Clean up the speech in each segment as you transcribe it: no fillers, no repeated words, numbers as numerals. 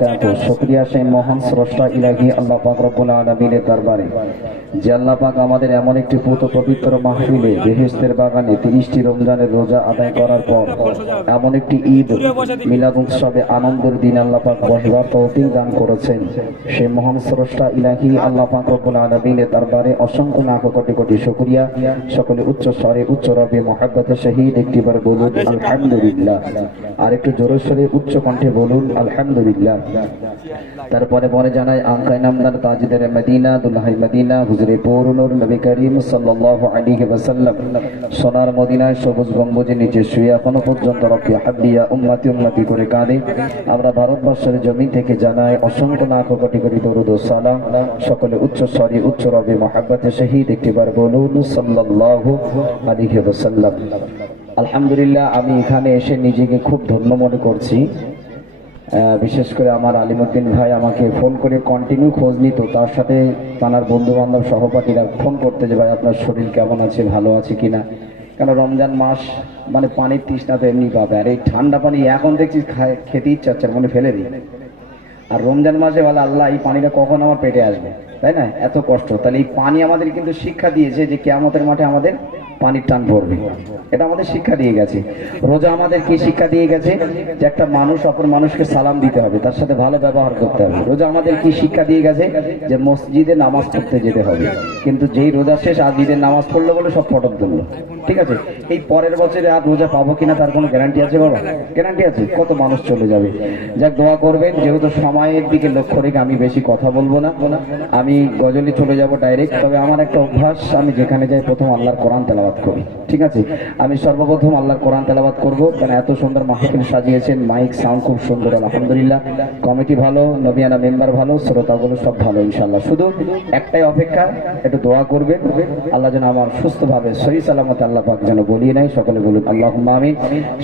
বারাকাতুহু। শুকরিয়া সেই মহান স্রষ্টা ইলাহি আল্লাহ পাক রব্বুল আলামিনের দরবারে যে আল্লাহ পাক আমাদের এমন একটি পবিত্র মাহফিলে বেহেশতের বাগানে 30টি রমজানের রোজা আদায় করার পর এমন একটি ঈদ মিলাদ উৎসবে আনন্দের দিন আল্লাহ পাক বসবার তৌফিক দান করেছেন। সেই মহান স্রষ্টা ইলাহি আল্লাহ পাক রব্বুল আলামিনের দরবারে অসংখ্য লাখ কোটি কোটি শুকরিয়া। সকলে উচ্চ স্বরে উচ্চ রবে মহব্বতের সহিত একটিবার বলুন আলহামদুলিল্লাহ। আর একটু জোরে সরে উচ্চ কণ্ঠে বলুন আলহামদুলিল্লাহ। তারপরে পরে জানাই আঙ্কাই নামদার তাজদারে মদিনা দুলহাই মদিনা হুজুরে পৌরনুর নবী করিম সাল্লাল্লাহু আলাইহি ওয়াসাল্লাম সোনার মদিনায় সবুজ গম্বুজের নিচে শুয়ে এখনো পর্যন্ত রব্বি হাবলিয়া উম্মতি উম্মতি করে কাঁদে। আমরা ভারতবর্ষের জমি থেকে জানাই অসংখ্য লাখ কোটি কোটি দরুদ ও সালাম। সকলে উচ্চ স্বরে উচ্চ রবে মহব্বতের সহিত একটিবার বলুন সাল্লাল্লাহু আলাইহি ওয়াসাল্লাম। আলহামদুলিল্লাহ, আমি এখানে এসে নিজেকে খুব ধন্য মনে করছি। বিশেষ করে আমার আলিমুদ্দিন ভাই আমাকে ফোন করে কন্টিনিউ খোঁজ নিত, তার সাথে তার বন্ধু বান্ধব সহপাঠীরা ফোন করতে যে ভাই আপনার শরীর কেমন আছে, ভালো আছে কিনা। কেন রমজান মাস মানে পানির তৃষ্ণা তো এমনি পাবে, আর এই ঠান্ডা পানি এখন দেখছি খেতে ইচ্ছা হচ্ছে মানে ফেলে দিই। আর রমজান মাসে বলে আল্লাহ এই পানিটা কখন আমার পেটে আসবে, তাই না? এত কষ্ট। তাহলে এই পানি আমাদের কিন্তু শিক্ষা দিয়েছে যে কিয়ামতের মাঠে আমাদের পানির টান পড়বে, এটা আমাদের শিক্ষা দিয়ে গেছে। রোজা আমাদের কি শিক্ষা দিয়ে গেছে? যে একটা মানুষ অপর মানুষকে সালাম দিতে হবে, তার সাথে ভালো ব্যবহার করতে হবে। রোজা আমাদের কি শিক্ষা দিয়ে গেছে? যে মসজিদে নামাজ পড়তে যেতে হবে। কিন্তু যেই রোজা শেষ আজ ঈদের নামাজ পড়লো বলে সব ফটক ধরলো, ঠিক আছে? এই পরের বছরে আর রোজা পাবো কিনা তার কোনো গ্যারান্টি আছে বাবা? গ্যারান্টি আছে? কত মানুষ চলে যাবে। যাক, দোয়া করবেন। যেহেতু সময়ের দিকে লক্ষ্য রেখে আমি বেশি কথা বলবো না, আমি গজলে চলে যাব ডাইরেক্ট। তবে আমার একটা অভ্যাস, আমি যেখানে যাই প্রথম আল্লাহর কোরআন তেলাওয়াত করি, ঠিক আছে? আমি সর্বপ্রথম আল্লাহর কোরআন তেলাওয়াত করবো, কারণ এত সুন্দর মাহফিল সাজিয়েছেন, মাইক সাউন্ড খুব সুন্দর আলহামদুলিল্লাহ, কমিটি ভালো, নবিয়ানা মেম্বার ভালো, শ্রোতাগুলো সব ভালো ইনশাআল্লাহ। শুধু একটাই অপেক্ষা, একটু দোয়া করবেন আল্লাহ যেন আমার সুস্থভাবে সহি সালামত আল্লাহ পাক যেন বলিয়ে নেয়। সকলে বলুন আল্লাহুম্মা আমিন।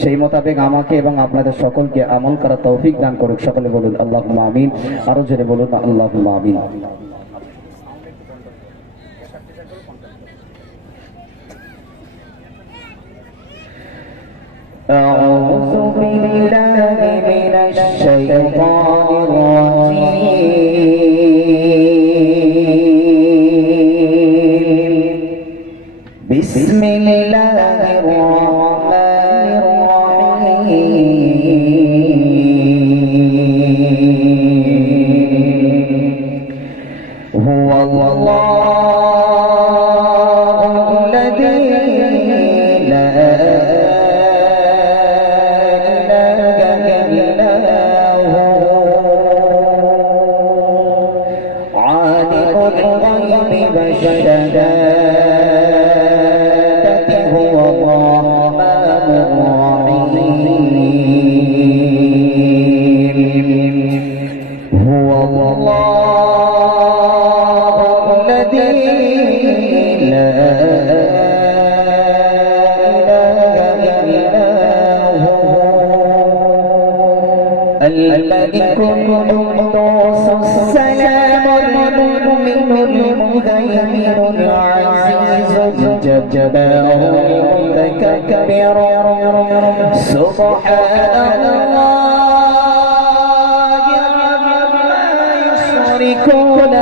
সেই মোতাবেক আমাকে এবং আপনাদের সকলকে আমল করার তৌফিক দান করুক। সকলে বলুন আল্লাহুম্মা আমিন। আরো জোরে বলুন আল্লাহুম্মা আমিন। أعوذ بالله من الشيطان الرجيم. بسم الله الرحمن الرحيم. هو الله الذي لا الشهادة هو الرحمن الرحيم. هو الله الذي لا إله إلا هو الملك القدوس السلام المؤمن المهيمن العزيز الجبار المتكبر سبحان الله عما يشركون.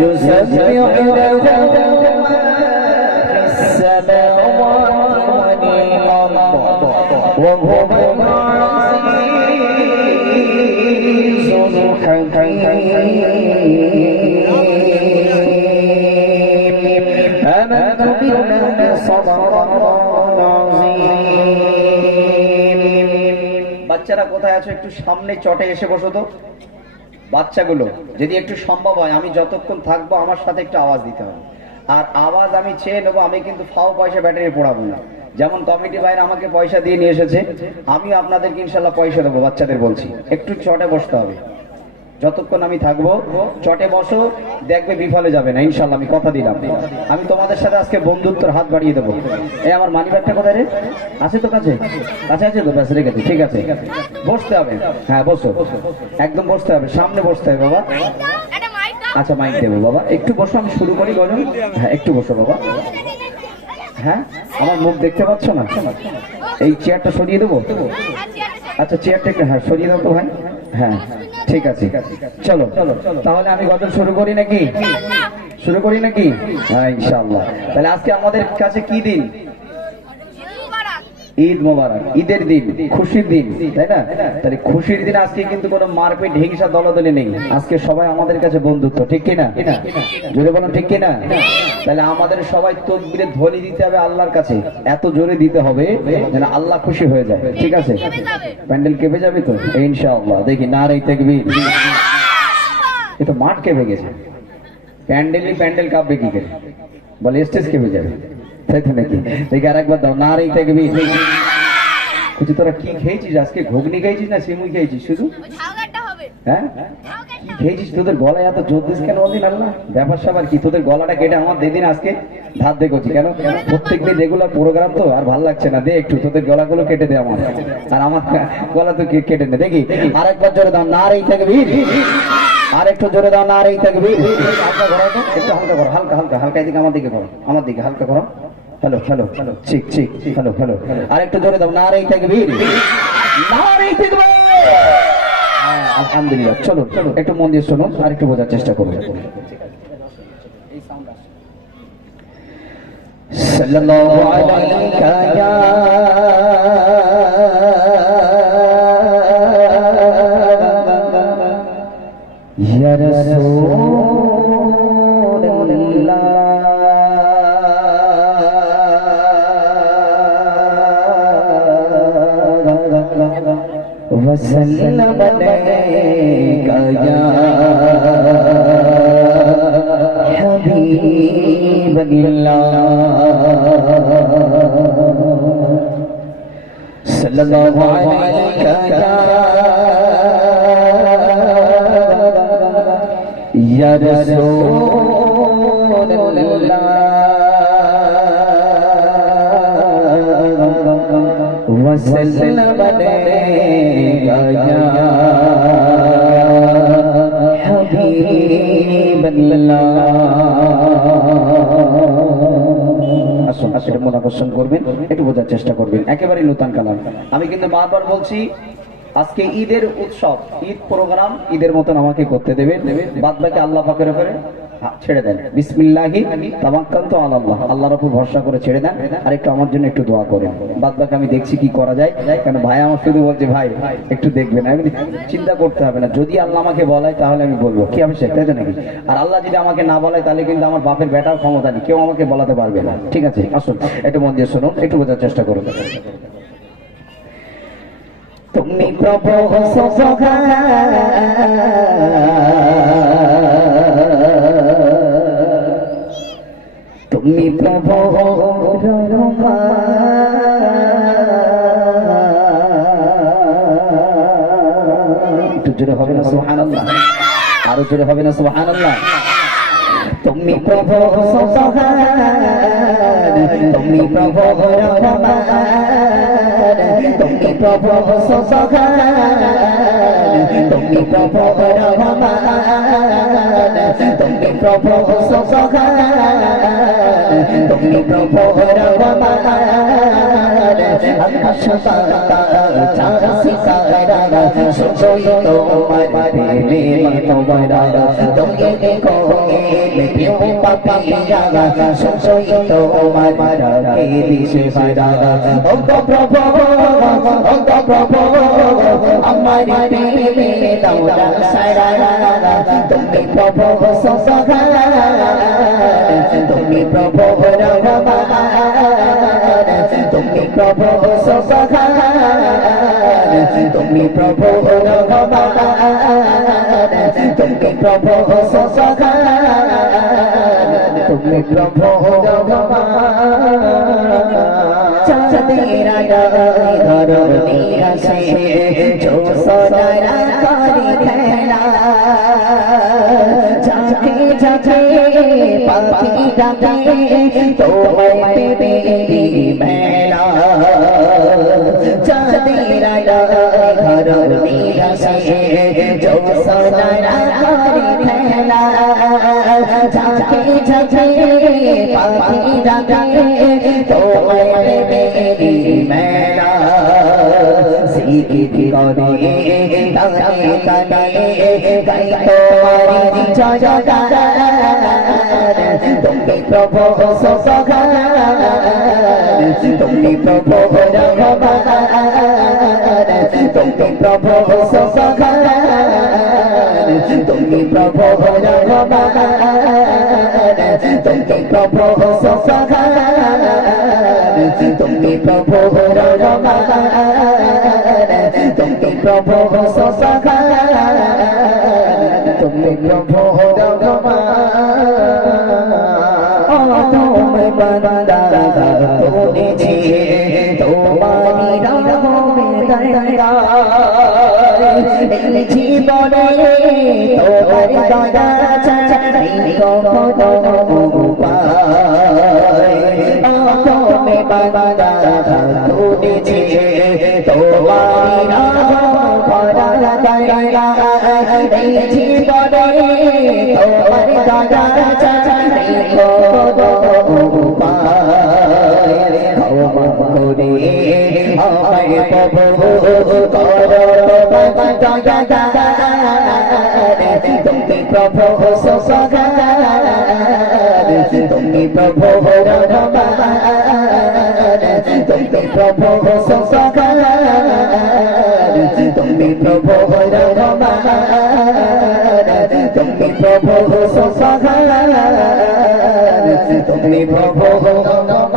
يسبح له ما في السماوات والأرض وهو العزيز الحكيم. آمنت بالله صدق الله العظيم. বাচ্চারা কোথায় আছো? একটু সামনে চটে এসে বসো তো। বাচ্চাগুলো যদি একটু সম্ভব হয়, আমি যতক্ষণ থাকবো আমার সাথে একটু আওয়াজ দিতে হবে। আর আওয়াজ আমি চেয়ে নেবো, আমি কিন্তু ফাও পয়সা ব্যাটারি পোড়াবো না। যেমন কমিটি ভাইরা আমাকে পয়সা দিয়ে নিয়ে এসেছে, আমি আপনাদেরকে ইনশাল্লাহ পয়সা দেবো। বাচ্চাদের বলছি একটু চটে বসতে হবে, যতক্ষণ আমি থাকবো চটে বসো, দেখবে বিফলে যাবে না ইনশাল্লাহ, আমি কথা দিলাম। আমি তোমাদের সাথে আজকে বন্ধুত্বর হাত বাড়িয়ে দেবো। এই আমার মানি ব্যাগটা কোথায় রে? আছে তো কাছে? কাছে আছে তো? ব্যাস রেখে দিই, ঠিক আছে। বসতে হবে, হ্যাঁ বসো, একদম বসতে হবে, সামনে বসতে হবে বাবা। আচ্ছা মাইক দেবো বাবা, একটু বসো, আমি শুরু করি গজল। হ্যাঁ একটু বসো বাবা। হ্যাঁ আমার মুখ দেখতে পাচ্ছ না? এই চেয়ারটা সরিয়ে দেবো? আচ্ছা চেয়ারটা একটু হ্যাঁ সরিয়ে দাও তো ভাই। হ্যাঁ ঠিক আছে, চলো তাহলে আমি গজল শুরু করি নাকি? শুরু করি নাকি? হ্যাঁ ইনশাআল্লাহ। তাহলে আজকে আমাদের কাছে কি দিন? ঈদ মোবারক, ঈদের দিন, খুশির দিন, তাই না? তাহলে খুশির দিন আজকে কিন্তু কোনো মারপিট হিংসা দলাদলি নেই। আজকে সবাই আমাদের কাছে বন্ধুত্ব, ঠিক কিনা? জোরে বলুন ঠিক কিনা? তাহলে আমাদের সবাই তকবীরে ধ্বনি দিতে হবে আল্লাহর কাছে, এত জোরে দিতে হবে যেন আল্লাহ খুশি হয়ে যায়, ঠিক আছে? প্যান্ডেল কেঁপে যাবে তো ইনশাআল্লাহ। দেখি নারে তাকবীর। এ তো মাঠ কেঁপে গেছে, প্যান্ডেল কাঁপবে কি করে? বলে স্টেজ কেঁপে যাবে, তাই তো নাকি? দেখি আরেকবার দাও নারে তাকবীর। কিছু তোরা কি খেয়েছিস আজকে? ঘুগনি খেয়েছিস না সিমুই খেয়েছিস? শুধু হ্যাঁ কি খেয়েছিস? তোদের গলায় এত জোর দিস কেন ওদিন? আল্লাহ ব্যাপার স্যাপার কি? তোদের গলাটা কেটে আমার দিদিন আজকে ধার দে করছি কেন? প্রত্যেকদিন রেগুলার প্রোগ্রাম তো আর ভাল লাগছে না, দে একটু তোদের গলাগুলো কেটে দে আমার, আর আমার গলা তো কেটে নে। দেখি আরেকবার জোরে দাও নারে তাকবীর। আর একটু জোরে দাও নারে তাকবীর। হালকা করো তো, একটু হালকা করো, হালকা হালকা হালকা, এদিকে আমার দিকে করো, আমার দিকে হালকা করো। হ্যালো হ্যালো ঠিক ঠিক, হ্যালো হ্যালো। আর একটু জোরে দাও নারে তাকবীর, নারে তাকবীর। আলহামদুলিল্লাহ। চলো একটু মন দিয়ে শোনো আর একটু বোঝার চেষ্টা করো। সাল্লাল্লাহু আলাইকা ইয়া রাসূলুল্লাহ وسلم عليك يا حبيب الله صلى الله عليك يا رسول الله وسلم عليك يا حبيب الله। আসুন আসলে মন আকর্ষণ করবেন, একটু বোঝার চেষ্টা করবেন, একেবারে নতুন কালাম। আমি কিন্তু বারবার বলছি আজকে ঈদের উৎসব, ঈদ প্রোগ্রাম ঈদের মতন আমাকে করতে দেবেন, বাদ বাকি আল্লাহ পাকের উপরে ছেড়ে দেন। বিসমিল্লাহি তাওয়াক্কালতু আলাল্লাহ, আল্লাহর উপর ভরসা করে ছেড়ে দেন। আর একটু আমার জন্য একটু দোয়া করেন, বাদ বাকি আমি দেখছি কি করা যায়। কারণ ভাই আমার শুধু বলছে ভাই একটু দেখবেন, আমি চিন্তা করতে হবে না, যদি আল্লাহ আমাকে বলায় তাহলে আমি বলবো, কি হবে সেটাই তো নাকি? আর আল্লাহ যদি আমাকে না বলায় তাহলে কিন্তু আমার বাপের বেটার ক্ষমতা নেই, কেউ আমাকে বলাতে পারবে না, ঠিক আছে? আসুন একটু মন দিয়ে শুনুন, একটু বোঝার চেষ্টা করুন। তুমি প্রভু তুমি প্রভু একটু জোরে হবে না সুবহানাল্লাহ? আরো জোরে হবে না সুবহানাল্লাহ? তুমি প্রভু তুমি প্রভু তুমি প্রভু তুমি প্রভু তুমি প্রভু তুমি প্রভু তুমি প্রভু তুমি প্রভু তুমি প্রভু তুমি প্রভু তুমি প্রভু তুমি প্রভু চাঁদের ধরণী আসে जो सोनारा करी खेला ঝাঁকে ঝাঁকে পাখি ডাকে তোমায় পেতে মেলা চাঁদের আলোয় ঘর নিরাশে জোছনারা করে খেলা ঝাঁকে ঝাঁকে পাখি ডাকে তোমায় পেতে মেলা সিকি করে তারে তারে গাই তোমারি জয়গান তুমি প্রভু সসগান তুমি প্রভু রঘুবর তুমি প্রভু সসগান তুমি প্রভু রঘুবর তুমি প্রভু সসগান তুমি প্রভু রঘুবর তুমি প্রভু সসগান তুমি প্রভু রঘুবর তুমি বান্দা তুনেছি তোমারি রহমে দয়া এই জীবনে তোমার দয়া চাই কখনো উপায় তুমি বান্দা তুনেছি তোমারি রহমে দয়া এই জীবনে তোমার দয়া চাই কখনো উপায় ক্ষমা করে আমায় প্রভু করো তোমার দয়া তুমি প্রভু সসগান তুমি প্রভু রঘুবর তুমি প্রভু সসগান তুমি প্রভু রঘুবর তুমি প্রভু সসগান তুমি প্রভু তুমি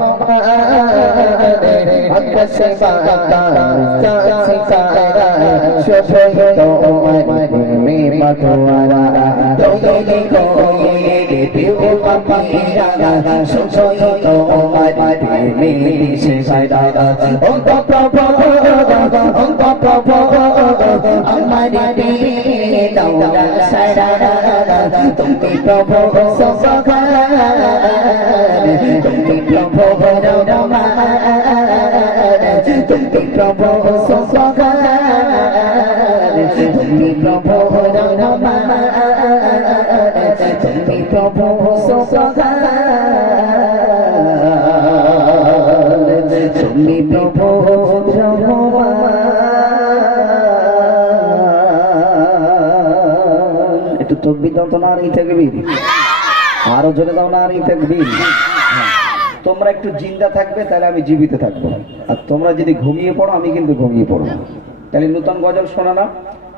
প্রভু সসগান তুমি প্রভু রঘুবর তুমি প্রভু সসগান তুমি প্রভু রঘুবর তুমি প্রভু সসগান তুমি প্রভু রঘুবর একটু তকবীর দাও তো না আর এই তাকবীর আরো জোরে দাও না আর এই তাকবীর তোমরা একটু জিন্দা থাকবে তাহলে আমি জীবিত থাকবো আর তোমরা যদি ঘুমিয়ে পড়ো আমি কিন্তু ঘুমিয়ে পড়বো তাহলে নতুন গজল শোনা না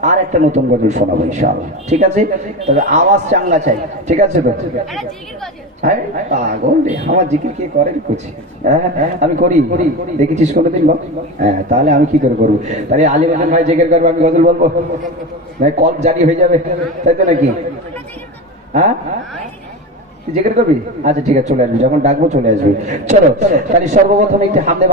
আর একটা নতুন গজল শোনাবো ইনশাআল্লাহ ঠিক আছে তবে আওয়াজ চাঙ্গা চাই ঠিক আছে তো হ্যাঁ পাগল রে আমার জিকির কে করে কুছি আমি করি দেখেছিস কোনোদিন বল হ্যাঁ তাহলে আমি কি করে করবো তাহলে আলী হোসেন ভাই জিকির করবো আমি গজল বলবো ভাই কল জারি হয়ে যাবে তাই তো নাকি হ্যাঁ জিকির করবি আচ্ছা ঠিক আছে চলে আসবি যখন ডাকবো চলে আসবি চলো তাহলে সর্বপ্রথম একটি হামদে